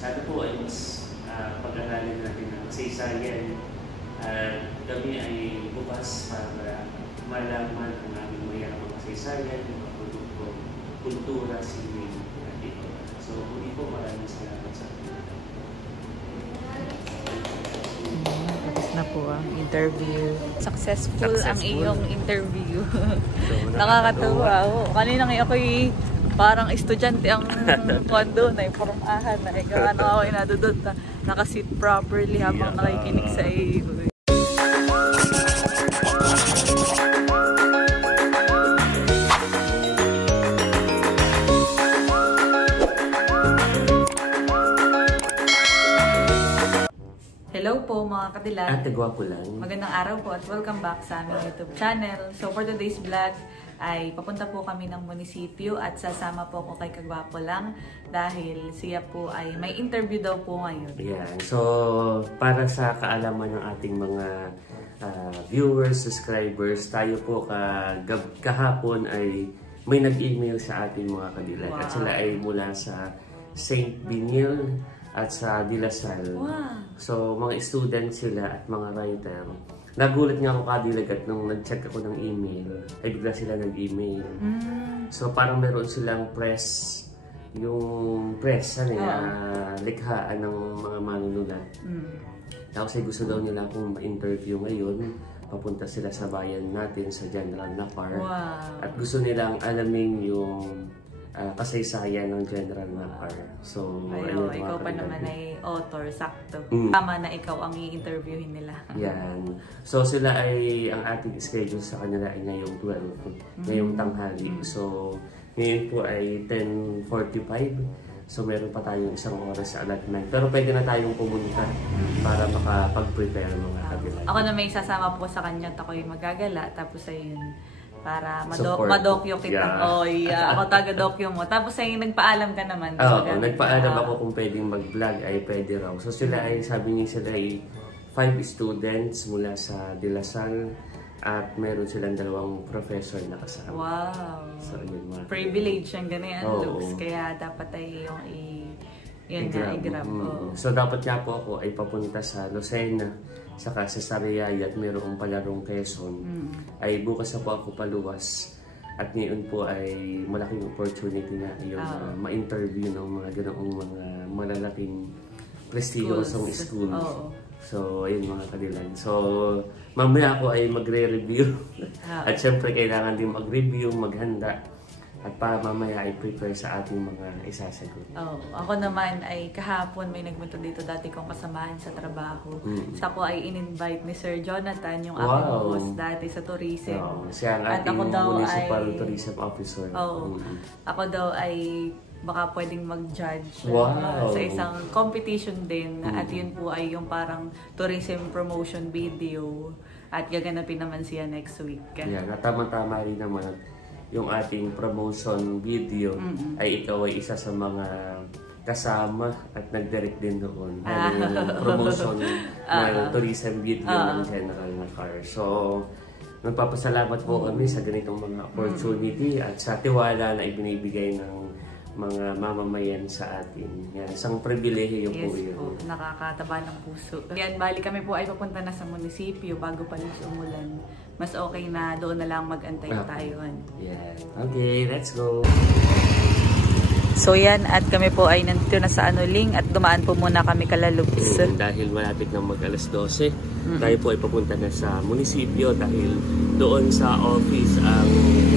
sana po ay mas pag-aralin natin ang kasaysayan at kami ay bukas para malaman ang aming mayamang kasaysayan, mga produktong kultura, sining at ito. So, muli po maraming salamat sa atin. Tapos na po ang interview. Successful ang iyong interview. So, nakakatuwa. Kanina ngayon ako'y parang estudyante ang kondo na ipormahan na ikaw ano ako inadudot na nakasit properly habang nakikinig sa iyo. Hello po mga kadilag. Ate Gwapo lang. Magandang araw po at welcome back sa aming YouTube channel. So for today's vlog ay papunta po kami ng munisipyo at sasama po ako kay Kagwapo lang dahil siya po ay may interview daw po ngayon. Yan. So para sa kaalaman ng ating mga viewers, subscribers, tayo po kahapon ay may nag-email sa ating mga kadilag. Wow. At sila ay mula sa St. Benil at sa De La Salle. Wow. So, mga student sila at mga writer. Nagulat nga ako kadilag at nung nag-check ako ng email, ay bigla sila nag-email. So, parang meron silang press, yung press, likhaan ng mga manunulat. Tapos ay gusto daw nila akong ma-interview ngayon. Papunta sila sa bayan natin, sa General Nakar. Wow. At gusto nilang alamin yung kasaysayan ng General Nakar. So, ayun, ikaw pa naman ay author, sakto. Tama na ikaw ang i-interviewin nila. Yan. So, sila ay, ang ating schedule sa kanila ay ngayong 12, ngayong tanghali. So, ngayon po ay 10:45. So, meron pa tayong isang oras sa allotment. Pero pwede na tayong pumunta para makapag-prepare mga kabilang. Ako na may sasama po sa kanya at ako'y magagala. Tapos ayun, para madokyo kita. Yeah. Oh, yeah. Ako taga-dokyo mo. Tapos ay nagpaalam ka naman. Oo, nagpaalam ako kung pwedeng mag-vlog ay pwede raw. So sila ay, sabi niya sila ay 5 students mula sa De La Salle at meron silang 2 professor na kasama. Wow. So yun mga privilege ang ganyan looks. Kaya dapat ay yung i-grab. So dapat nga po ako ay papunta sa Lucena, saka sa Sariaya at mayroong palarong Quezon. Ay bukas na po ako paluwas. At ngayon po ay malaking opportunity na yung ma-interview ng mga ganoong mga malalaking prestigious schools. So ayun mga kadilan. So mamaya ako ay magre-review. At syempre kailangan din mag-review, maghanda. At para mamaya ay prepare sa ating mga isasagot. Ako naman ay kahapon may nagpunta dito dati kong kasamahan sa trabaho. Sa ako ay in-invite ni Sir Jonathan, yung aking boss dati sa tourism. Siya ang ating municipal tourism officer. Ako daw ay baka pwedeng mag-judge sa isang competition din. At yun po ay yung parang tourism promotion video. At gaganapin naman siya next week. Yeah, tama-tama rin naman. Yung ating promotion video ay ikaw ay isa sa mga kasama at nag-direct din doon. Yung promotion ng tourism video ng General Nakar. So, nagpapasalamat po kami sa ganitong mga opportunity at sa tiwala na ibinibigay ng mga mamamayan sa atin. Yan, isang pribilehiyo po yun. Po, nakakataba ng puso. Yan, bali kami po ay papunta na sa munisipyo bago pa umulan. Mas okay na doon na lang mag-antay tayo. Yeah. Okay, let's go! So yan, at kami po ay nandito na sa Anuling at dumaan po muna kami kalalubs. Dahil malapit na mag-alas 12, tayo po ay papunta na sa munisipyo dahil doon sa office ang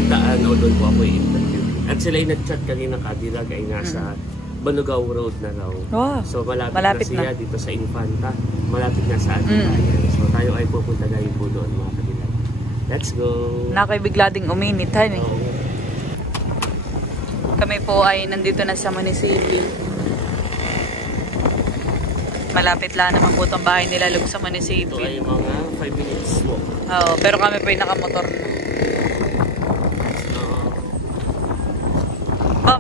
itaan o doon po ako i-interview. At sila ay nag-chat kanina kadilag ay nasa Banugao Road na raw. So malapit na siya dito sa Infanta. Malapit na sa ating bayan. So tayo ay pupunta na rin po doon mga kadilag. Let's go! Nakay bigla ding uminit, Kami po ay nandito na sa munisipyo. Malapit lang naman po itong bahay nila sa munisipyo. Ito ay mga 5 minutes mo. Pero kami po ay nakamotor na.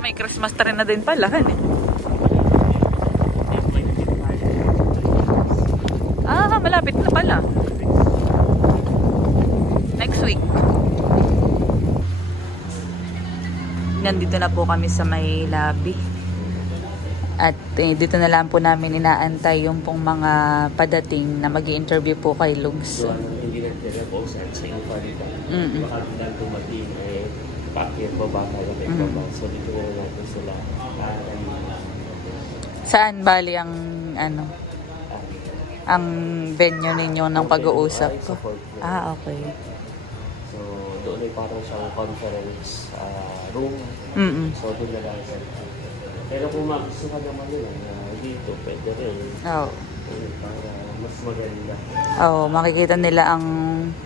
May Christmas tree na din pala, malapit na pala. Next week. Nandito na po kami sa may lobby. At dito na lang po namin inaantay yung pong mga padating na mag-i-interview po kay Lugs. So, hindi na sila po sa infarita. Baka bilang tumating ay paakyat pa ba kayo kay baba. So, dito na natin sila. Saan bali ang ano? Ang venue ninyo ng pag-uusap? Okay. So, doon ay parang siyang conference room. So, doon na lang sila. Pero kung gusto ka naman nila dito, pwede rin. Oo. Para mas maganda. Oo, makikita nila ang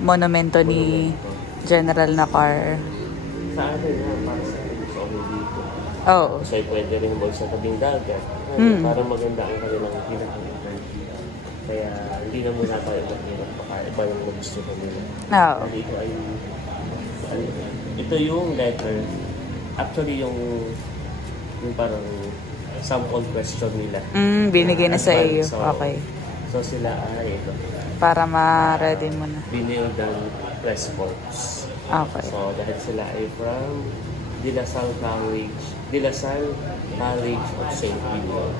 monumento ni General Nakar. Sa atin para sa gusto kami dito. Oo. Kasi pwede rin mo sa tabing dagat. Para maganda ang kanilang pinaka-event. Kaya hindi na muna tayo maghirap baka iba yung gusto ko nila. Oo. Dito ay ito yung letter. Actually yung parang sample question nila. Binigay na sa iyo. So, okay. So sila ay ito. Para ma-ready mo na. Binildan press corps. Okay. So dahil sila ay from De La Salle College of St. William.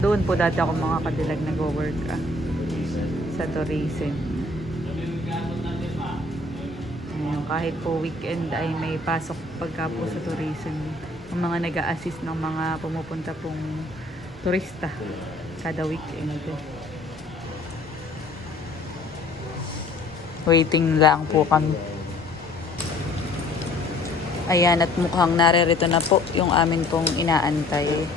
Doon po dati ako mga kadilag nag-work sa tourism. Kahit po weekend ay may pasok pagka po sa tourism. Ang mga nag-a-assist ng mga pumupunta pong turista kada weekend. Waiting lang po kami. Ayan, at mukhang naririto na po yung amin pong inaantay.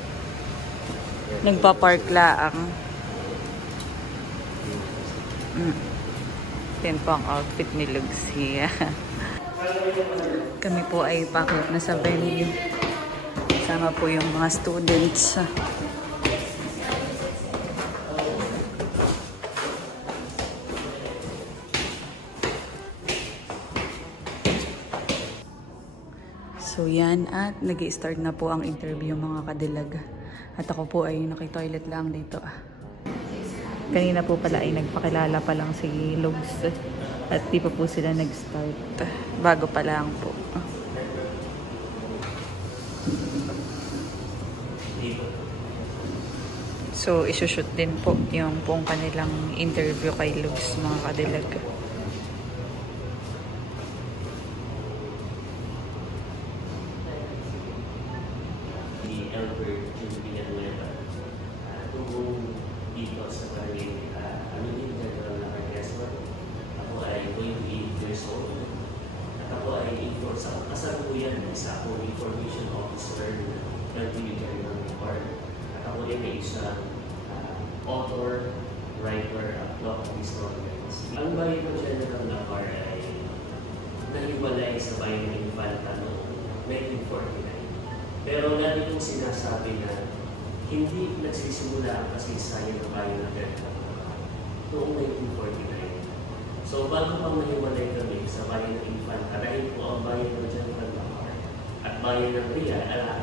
Nagpa-park laang. Yan po ang outfit ni Luxia. Kami po ay packet na sa venue. Sama po yung mga students. So yan, at nag-i-start na po ang interview mga kadilag. At ako po ay nakitoilet lang dito. Kanina po pala ay nagpakilala pa lang si Lugs. At di pa po sila nag-start. Bago pa lang po. So, isushoot din po yung pong kanilang interview kay Lugs, mga kadilag. Isa ako information officer ng General Nakar. At ako din ay isang author, writer, at blog historians. Ang bayan ng General Nakar ay nahiwalay sa bayan ng Infanta noong 1949. Pero lagi kong sinasabi na hindi nagsisimula ang kasaysayan ng bayan ng General Nakar noong 1949. So bago pa mahiwalay kami sa bayan ng Infanta, dahil po ang bayan ng General Nakar at bayan ng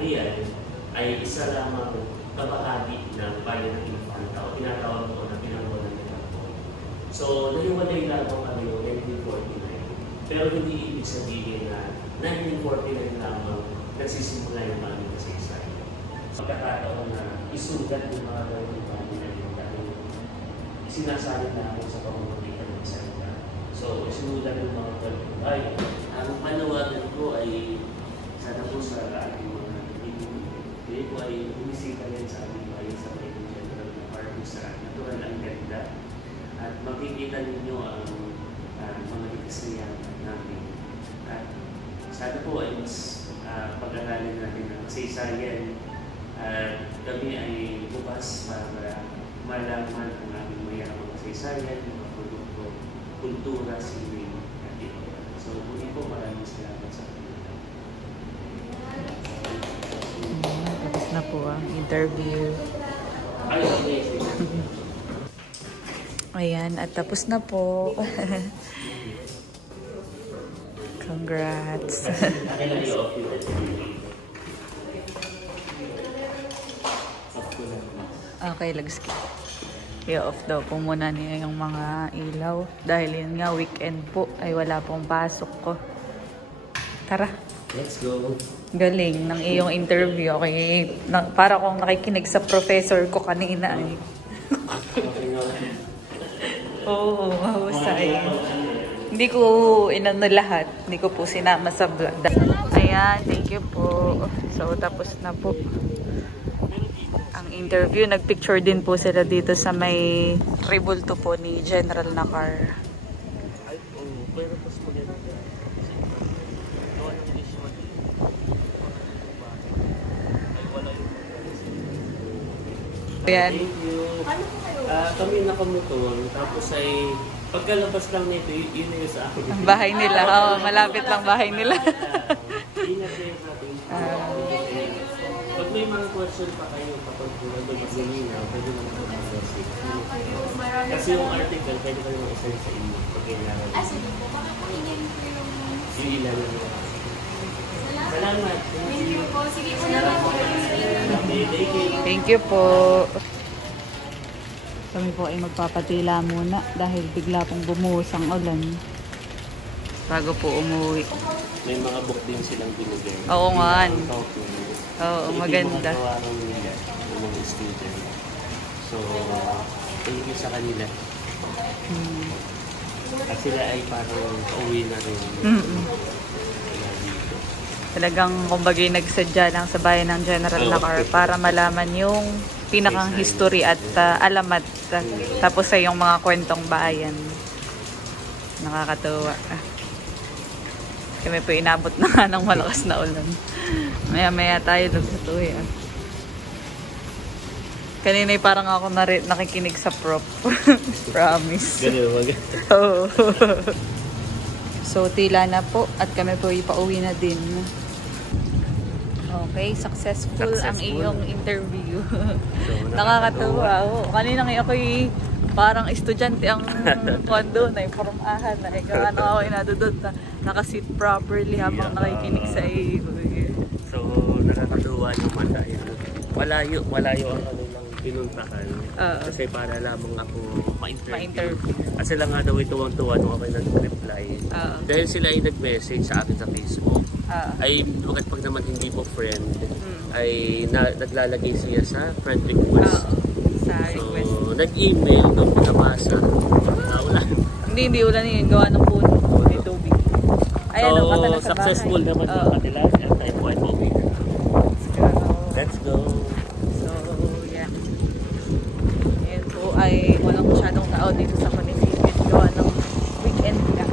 Rial ay isa lamang kabahagi ng bayan ng Infanta o tinatawag po na pinangunan ng Campo. So, nahiwalay lamang kami noong 1949. Pero hindi ibig sabihin na 1949 lamang nagsisimula yung aming kasaysayan. So, pagkakataon na isulat ng mga gawin na yun dahil sinasalit namin sa pamamagitan ng salita. So, isulat ng mga gawin bayan. Ang panawagan ko ay sana po sa ating mga hindi po ay bumisita yan sa ating bayan sa Bayan General Nakar sa natural ang ganda at makikita ninyo ang mga ikasaya namin. At sana po ay mas pag-aralin natin ang kasaysayan at kami ay bukas para malaman ang aming mayamang kasaysayan, mga produkto, kultura, sining at ito. So, muli po maraming salamat sa atin. Tapos na po ang interview. Ayan, at tapos na po. Congrats. Okay, lagski. I-off daw po muna niya yung mga ilaw. Dahil yun nga, weekend po ay wala pong pasok ko. Tara. Let's go. Galing ng iyong interview. Okay, para akong nakikinig sa professor ko kanina. Oo, mahusay. Hindi ko inano lahat. Hindi ko po sinama sa vlog. Ayan, thank you po. So, tapos na po ang interview. Nagpicture din po sila dito sa may ribulto po ni General Nakar. Ayan. Thank you. Kami nakamuton, tapos ay pagkalabas lang nito, yun yung sa akin. Ang bahay nila. Oo, malapit lang bahay nila. Ingat kayo sa atin. Pag may mga question pa kayo kapag mag-lumina, pwede lang po mag-message. Kasi yung article, pwede kayo mag-isend sa inyo pag kailangan. Sige po, makakahingin ko yung ilan na nyo. Salamat. Thank you po. Sige po na lang po. Thank you po. Kami po ay magpapatila muna dahil bigla pong bumuhos ang ulan. Bago po umuwi. May mga book din silang binigay. Oo nga. Oo, So, maganda. ito yung mga kawarang nila, yung mga student. So, thank you sa kanila. At sila ay parang pauwi na rin. Talagang kumbaga nagsadya lang sa bayan ng General Nakar para malaman yung pinakang history at alamat. Tapos sa yung mga kwentong bayan. Nakakatuwa. Kami po inabot na nga ng malakas na ulan. Maya-maya tayo nagtutuwi. Kanina parang ako nakikinig sa prop. Promise. Ganun ba? Oo. So, tila na po at kami po ipauwi na din. Okay, successful ang iyong interview. So, Nakakatuwa. Kanina nga ako'y parang estudyante ang kondo na informahan na ikaw ano ako inadudot na nakasit properly habang nakikinig sa iyo. So, nakakatuwa naman dahil malayo ang kanilang pinuntahan. Kasi para lamang ako ma-interview. Kasi lang nga daw tuwang-tuwa nung ako nag-reply. Dahil sila ay nag-message sa akin sa Facebook. Ay bakit pag naman hindi po friend, ay naglalagay siya sa friend request. So, nag-email nung pinabasa. Wala. Hindi ulan yun. Gawa ng puno. Hindi tubig. Ayan, so, successful naman ang kanila. At tayo po ay pauwi na. Let's go. So, yeah. Ayan po ay walang masyadong tao dito sa munisipyo. Gawa ng weekend ka.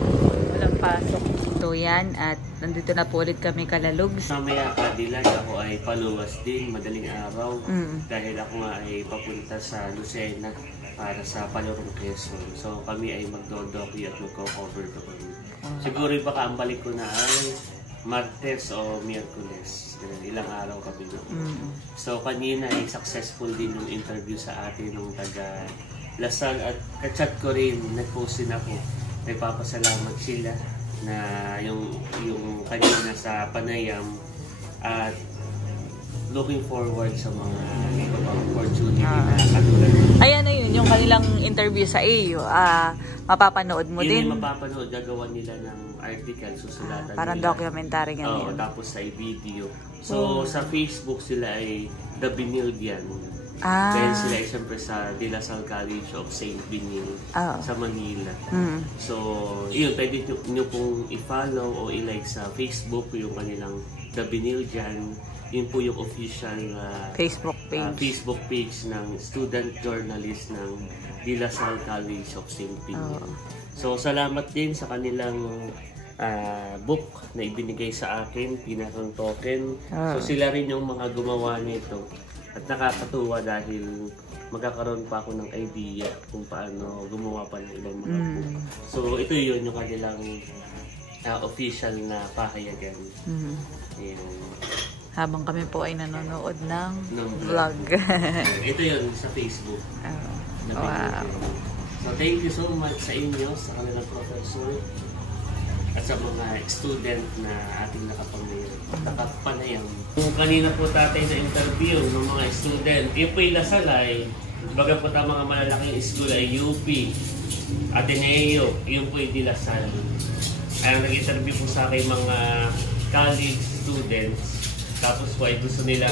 Walang pasok. So, yan. At nandito na po ulit kami kalalog. Mamaya kadilag ako ay paluwas din, madaling araw. Dahil ako nga ay papunta sa Lucena para sa Palorong Quezon. So kami ay magdodoki at magko-cover doon. Siguro baka ang balik ko na ay Martes o Miyerkules. Ilang araw kami doon. So kanina ay successful din yung interview sa atin ng taga Lasal at kachat ko rin, nag-post din ako. Nagpapasalamat sila na yung kanina sa Panayam at looking forward sa mga iba pang opportunity na katulad. Ayan na yun, yung kanilang interview sa iyo. Mapapanood mo din? Yun yung mapapanood, gagawa nila ng article, susulatan parang nila. documentary ganyan. Oo, tapos ay video. So sa Facebook sila ay The Binildian. Dahil sila ay siyempre sa De La Salle College of St. Benil sa Manila. So, yun, pwede nyo pong i-follow o i-like sa Facebook yung kanilang The Binildian. Yun po yung official Facebook page ng student journalist ng De La Salle College of St. Benil. So, salamat din sa kanilang book na ibinigay sa akin, pinakang token. So, sila rin yung mga gumawa nito. At nakakatuwa dahil magkakaroon pa ako ng idea kung paano gumawa pa ng ibang mga book. So ito yun yung kanilang official na pahayagan. Habang kami po ay nanonood ng vlog. Ito yun sa Facebook. Wow. So thank you so much sa inyo, sa kanilang professor at sa mga student na ating nakapanayam. Kung kanina po tatay na interview ng mga student, yung po yung Lasalay, baga po ang mga malalaking school ay UP, Ateneo, yung po yung De La Salle. Ay nag-interview po sa akin mga college students. Tapos po ay gusto nilang...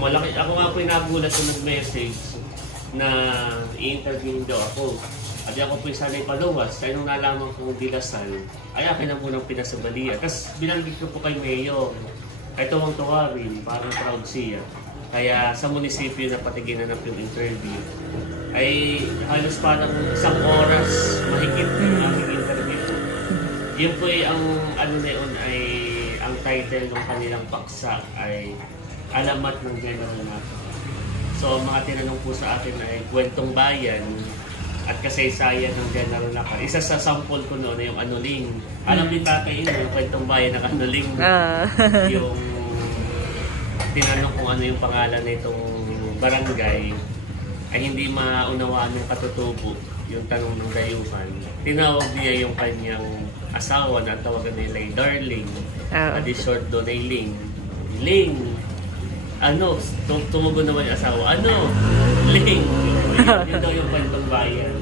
malaki. Ako nga po yung nagulat ko nag-message na i-interview daw ako. At ako po yung sanay paluwas. Kaya nung nalaman ko Dilasal, ay akin na munang pinasabalian. Tapos binanggit ko po kay Mayo. Ay tuwang-tuwa rin, parang proud siya. Kaya sa munisipyo na pati ginanap yung interview, ay halos parang isang oras mahigit yung aming interview. Yun po ay ang ano na yun ay ang title ng kanilang paksa ay Alamat ng General Naka. So ang mga tinanong po sa akin ay kwentong bayan at kasaysayan ng General Naka. Isa sa sample ko noon ay yung Anuling. Alam ni Tatay yun, yung kwentong bayan ng Anuling. Yung tinanong kung ano yung pangalan na itong barangay ay hindi maunawaan ng katutubo yung tanong ng dayuhan. Tinawag niya yung kanyang asawa na tawagan nila ay Darling. At the short doon ay Ling. Ling! Ano? Tumugon naman yung asawa. Ano? Ling! Yun daw yung kwentong bayan.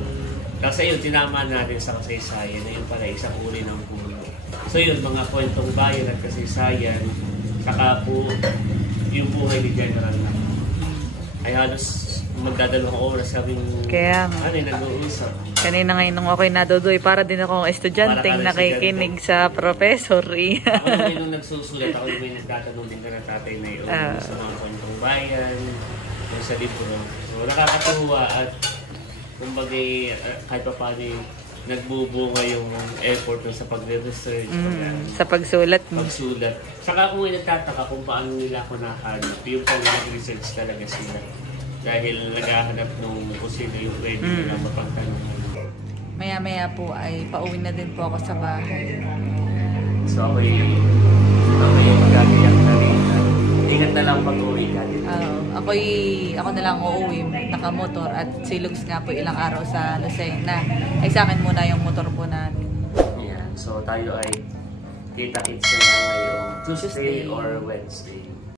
Kasi yun, tinama natin sa kasaysayan na yun pala isang uri ng puno. So yun, mga kwentong bayan at kasaysayan, saka po yung buhay ni General Naka. Ay halos magdadalawang oras kaming nag-uusap. Kanina ngayon nung ako'y nadudoy, para din akong estudyanteng nakikinig sa professor. Ako naman yung nagsusulat, ako yung nagtatanong din ka na tatay na yun sa mga kwentong bayan, yung sa libro. So nakakatuwa at kumbaga kahit pa paano nagbubunga yung effort sa pagre-research. Sa pagsulat. Pagsulat. Saka ako yung nagtataka kung paano nila ako nahanap. Yung pag-research talaga sila. Dahil naghahanap nung kung sino yung pwede nilang mapagtanungan. Maya-maya po ay pauwi na din po ako sa bahay. So ako'y magagayak na rin. Ingat na lang pag-uwi ka din. Ako na lang uuwi, nakamotor at si Lux nga po ilang araw sa Lucena. Ay sa akin muna yung motor po namin. Yeah. So tayo ay kita-kits na ngayong Tuesday or Wednesday.